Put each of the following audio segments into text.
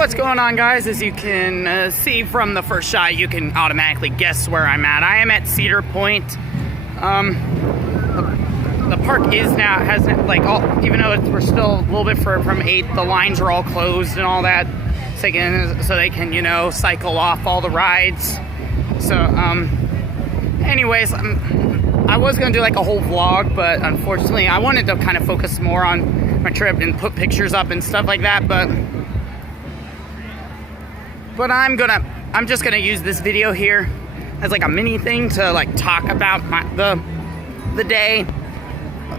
What's going on, guys? As you can see from the first shot, you can automatically guess where I'm at. I am at Cedar Point. The park is now, even though we're still a little bit from 8, the lines are all closed and all that, so they can, you know, cycle off all the rides. So, anyways, I was going to do like a whole vlog, but unfortunately, I wanted to kind of focus more on my trip and put pictures up and stuff like that, but I'm just gonna use this video here as like a mini thing to like talk about the day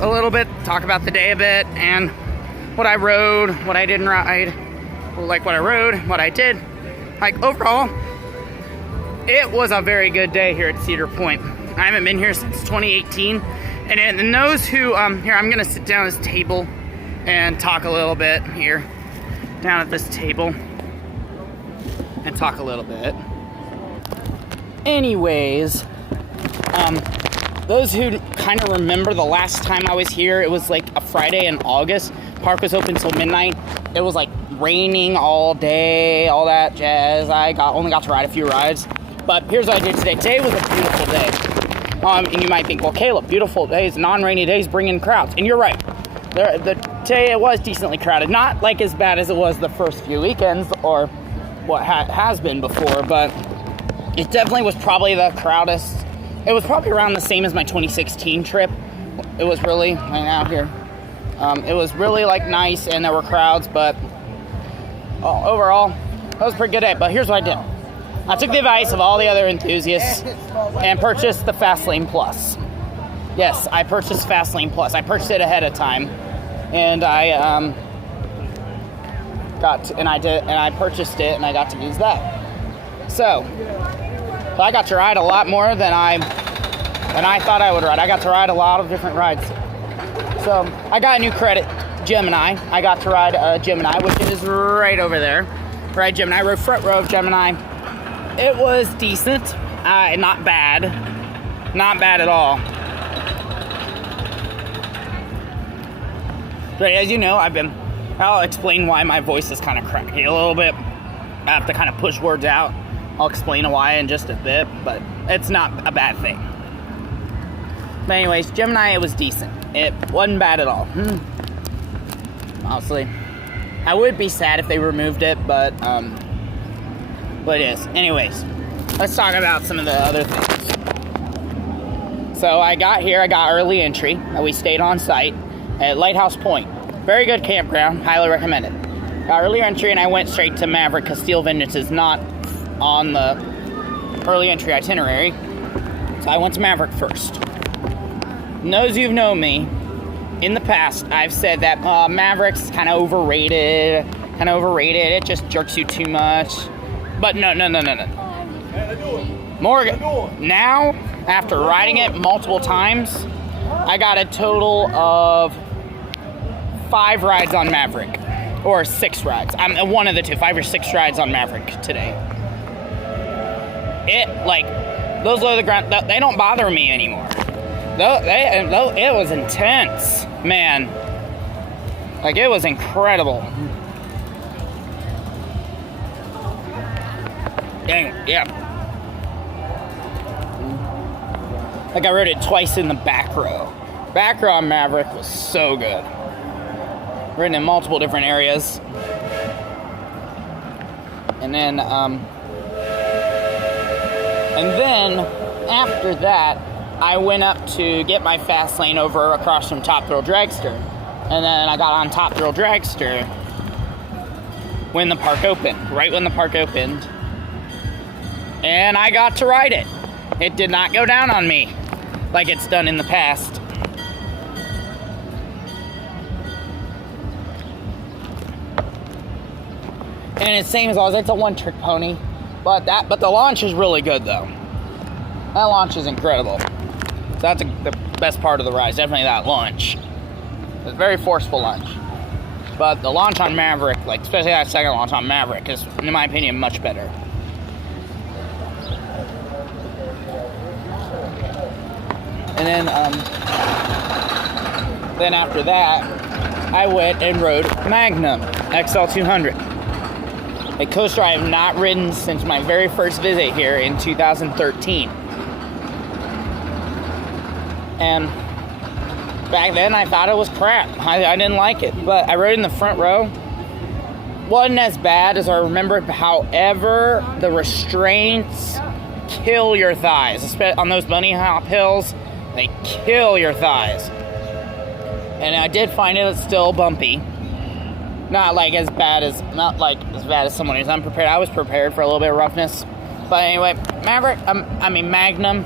a little bit, talk about the day a bit, and what I rode, what I didn't ride, like what I rode, what I did. Like overall, it was a very good day here at Cedar Point. I haven't been here since 2018, and those who here, I'm gonna sit down at this table and talk a little bit here, down at this table, and talk a little bit. Anyways, those who kind of remember the last time I was here, it was like a Friday in August. Park was open till midnight. It was like raining all day, all that jazz. I only got to ride a few rides, but here's what I did today. Today was a beautiful day. And you might think, well, Caleb, beautiful days, non-rainy days bring in crowds, and you're right. Today it was decently crowded, not like as bad as it was the first few weekends or what has been before, but it definitely was probably the crowdest. It was probably around the same as my 2016 trip. It was really, hang out here. It was really like nice, and there were crowds, but overall, that was a pretty good day. But here's what I did. I took the advice of all the other enthusiasts and purchased the Fastlane Plus. Yes, I purchased Fastlane Plus. I purchased it ahead of time, and I purchased it, and I got to use that. So I got to ride a lot more than I thought I would ride. I got to ride a lot of different rides. So I got a new credit, Gemini. I got to ride Gemini, which is right over there. Ride Gemini. I rode front row of Gemini. It was decent. Not bad. Not bad at all. But as you know, I'll explain why my voice is kind of cracky a little bit. I have to kind of push words out. I'll explain why in just a bit, but it's not a bad thing. But anyways, Gemini, it was decent. It wasn't bad at all. Honestly, I would be sad if they removed it, but it is. Anyways, let's talk about some of the other things. So I got here, I got early entry. We stayed on site at Lighthouse Point. Very good campground, highly recommend it. Got early entry, and I went straight to Maverick because Steel Vengeance is not on the early entry itinerary. So I went to Maverick first. And those of you who know me, in the past, I've said that Maverick's kind of overrated. It just jerks you too much. But no. Morgan, now, after riding it multiple times, I got a total of 5 rides on Maverick. Or 6 rides. I'm one of the two. 5 or 6 rides on Maverick today. Those low to the ground, they don't bother me anymore. It was intense, man. Like, it was incredible. Dang, yeah. Like, I rode it twice in the back row. Back row on Maverick was so good. Ridden in multiple different areas. And then after that, I went up to get my fast lane over across from Top Thrill Dragster. And then I got on Top Thrill Dragster when the park opened. Right when the park opened. And I got to ride it. It did not go down on me like it's done in the past. And it's same as always, it's a one-trick pony. But the launch is really good, though. That launch is incredible. So that's the best part of the ride, definitely that launch. It's a very forceful launch. But the launch on Maverick, like especially that second launch on Maverick, is, in my opinion, much better. And then after that, I went and rode Magnum XL200. A coaster I have not ridden since my very first visit here in 2013. And back then I thought it was crap. I didn't like it, but I rode in the front row. Wasn't as bad as I remember. However, the restraints kill your thighs, especially on those bunny hop hills. They kill your thighs. And I did find it still bumpy. Not as bad as someone who's unprepared. I was prepared for a little bit of roughness. But anyway, Magnum,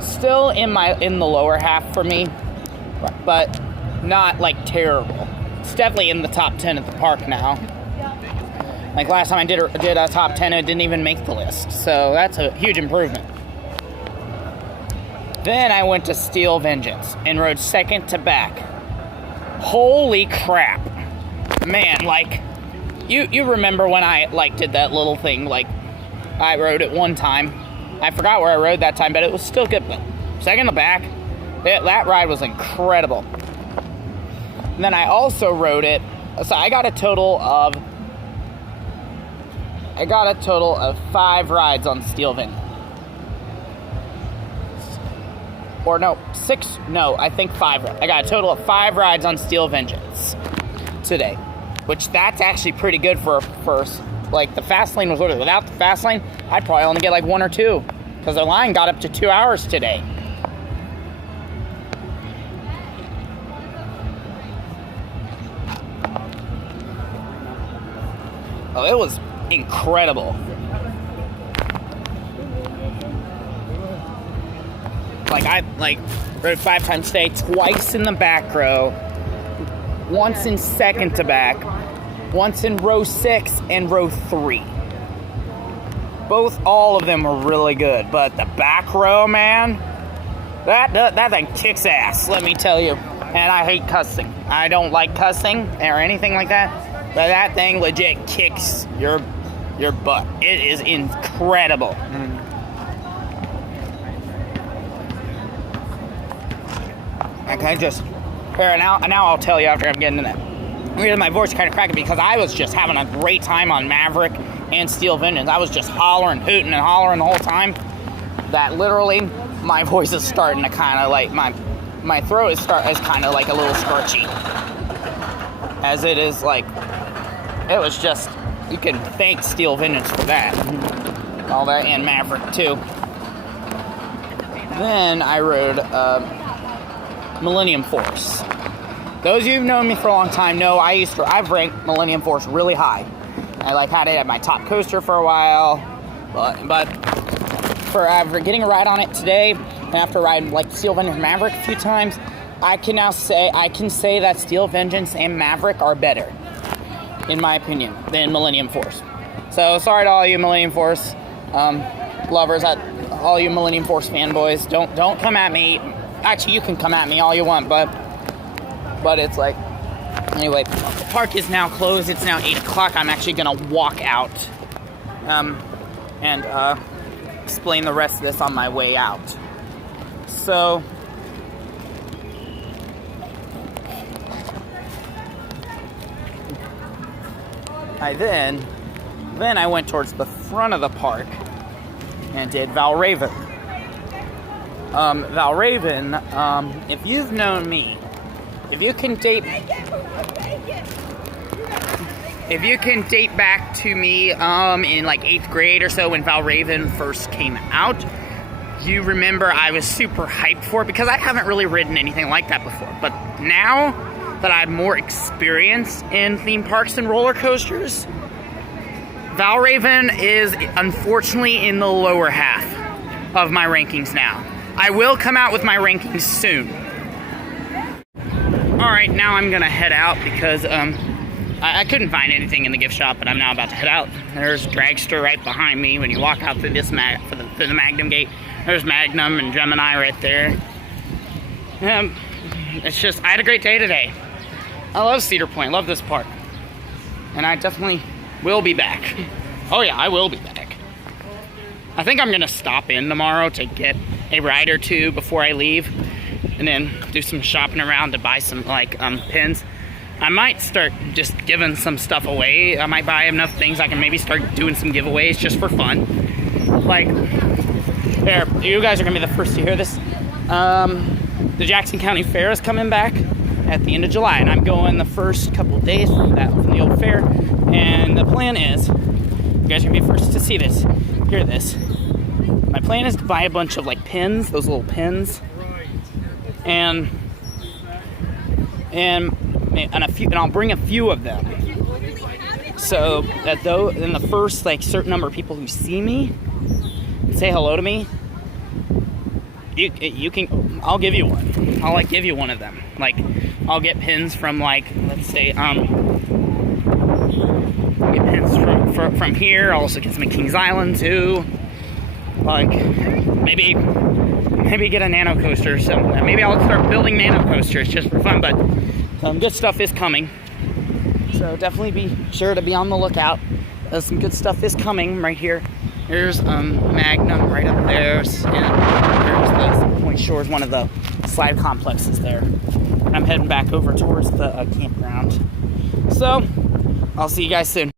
still in the lower half for me, but not terrible. It's definitely in the top 10 at the park now. Last time I did a top 10, it didn't even make the list. So that's a huge improvement. Then I went to Steel Vengeance and rode second to back. Holy crap. Man, you remember when I, did that little thing, I rode it one time. I forgot where I rode that time, but it was still good. But second to back, that ride was incredible. And then I also rode it, so I got a total of 5 rides on Steel Vengeance. Or no, 6, no, I think 5. I got a total of 5 rides on Steel Vengeance today, which that's actually pretty good for a first. The fast lane was ordered. Without the fast lane, I'd probably only get 1 or 2, because the line got up to 2 hours today. Oh, it was incredible. I rode 5 times today, twice in the back row, once in second to back, once in row 6 and row 3. All of them were really good, but the back row, man, that thing kicks ass, let me tell you. And I hate cussing. I don't like cussing or anything like that, but that thing legit kicks your butt. It is incredible. Okay, now I'll tell you after I'm getting to that. My voice kind of cracking because I was just having a great time on Maverick and Steel Vengeance. I was just hollering, hooting, and hollering the whole time. That literally, my voice is starting to kind of my throat is kind of a little scratchy. As it is it was just, you can thank Steel Vengeance for that. All that, and Maverick too. Then I rode Millennium Force. Those of you who've known me for a long time know I've ranked Millennium Force really high. I had it at my top coaster for a while, but for getting a ride on it today, and after riding Steel Vengeance and Maverick a few times, I can say that Steel Vengeance and Maverick are better, in my opinion, than Millennium Force. So sorry to all you Millennium Force lovers, all you Millennium Force fanboys. Don't come at me. Actually, you can come at me all you want, but it's anyway, the park is now closed. It's now 8 o'clock. I'm actually gonna walk out and explain the rest of this on my way out. So then I went towards the front of the park and did Valraven. Valraven, if you've known me, if you can date back to me in 8th grade or so when Valraven first came out, you remember I was super hyped for it because I haven't really ridden anything like that before. But now that I have more experience in theme parks and roller coasters, Valraven is unfortunately in the lower half of my rankings now. I will come out with my rankings soon. Alright, now I'm gonna head out because I couldn't find anything in the gift shop, but I'm now about to head out. There's Dragster right behind me when you walk out through this through the Magnum gate. There's Magnum and Gemini right there. It's just, I had a great day today. I love Cedar Point, love this park. And I definitely will be back. Oh yeah, I will be back. I think I'm gonna stop in tomorrow to get a ride or two before I leave, and then do some shopping around to buy some pins. I might start just giving some stuff away. I might buy enough things I can maybe start doing some giveaways just for fun. Like, there, you guys are gonna be the first to hear this. The Jackson County Fair is coming back at the end of July, and I'm going the first couple of days from the old fair. And the plan is, you guys are gonna be first to see this, hear this. My plan is to buy a bunch of like pins, those little pins, and I'll bring a few of them. So that though, in the first like certain number of people who see me and say hello to me, you can, I'll give you one. I'll like give you one of them. Like, I'll get pins from like, let's say, get pins from here. I'll also get some at Kings Island too. Like, maybe get a nano coaster or something. Maybe I'll start building nano coasters just for fun, but good stuff is coming. So definitely be sure to be on the lookout. Some good stuff is coming right here. Here's Magnum right up there, and there's the Point Shores, one of the slide complexes there. I'm heading back over towards the campground. So, I'll see you guys soon.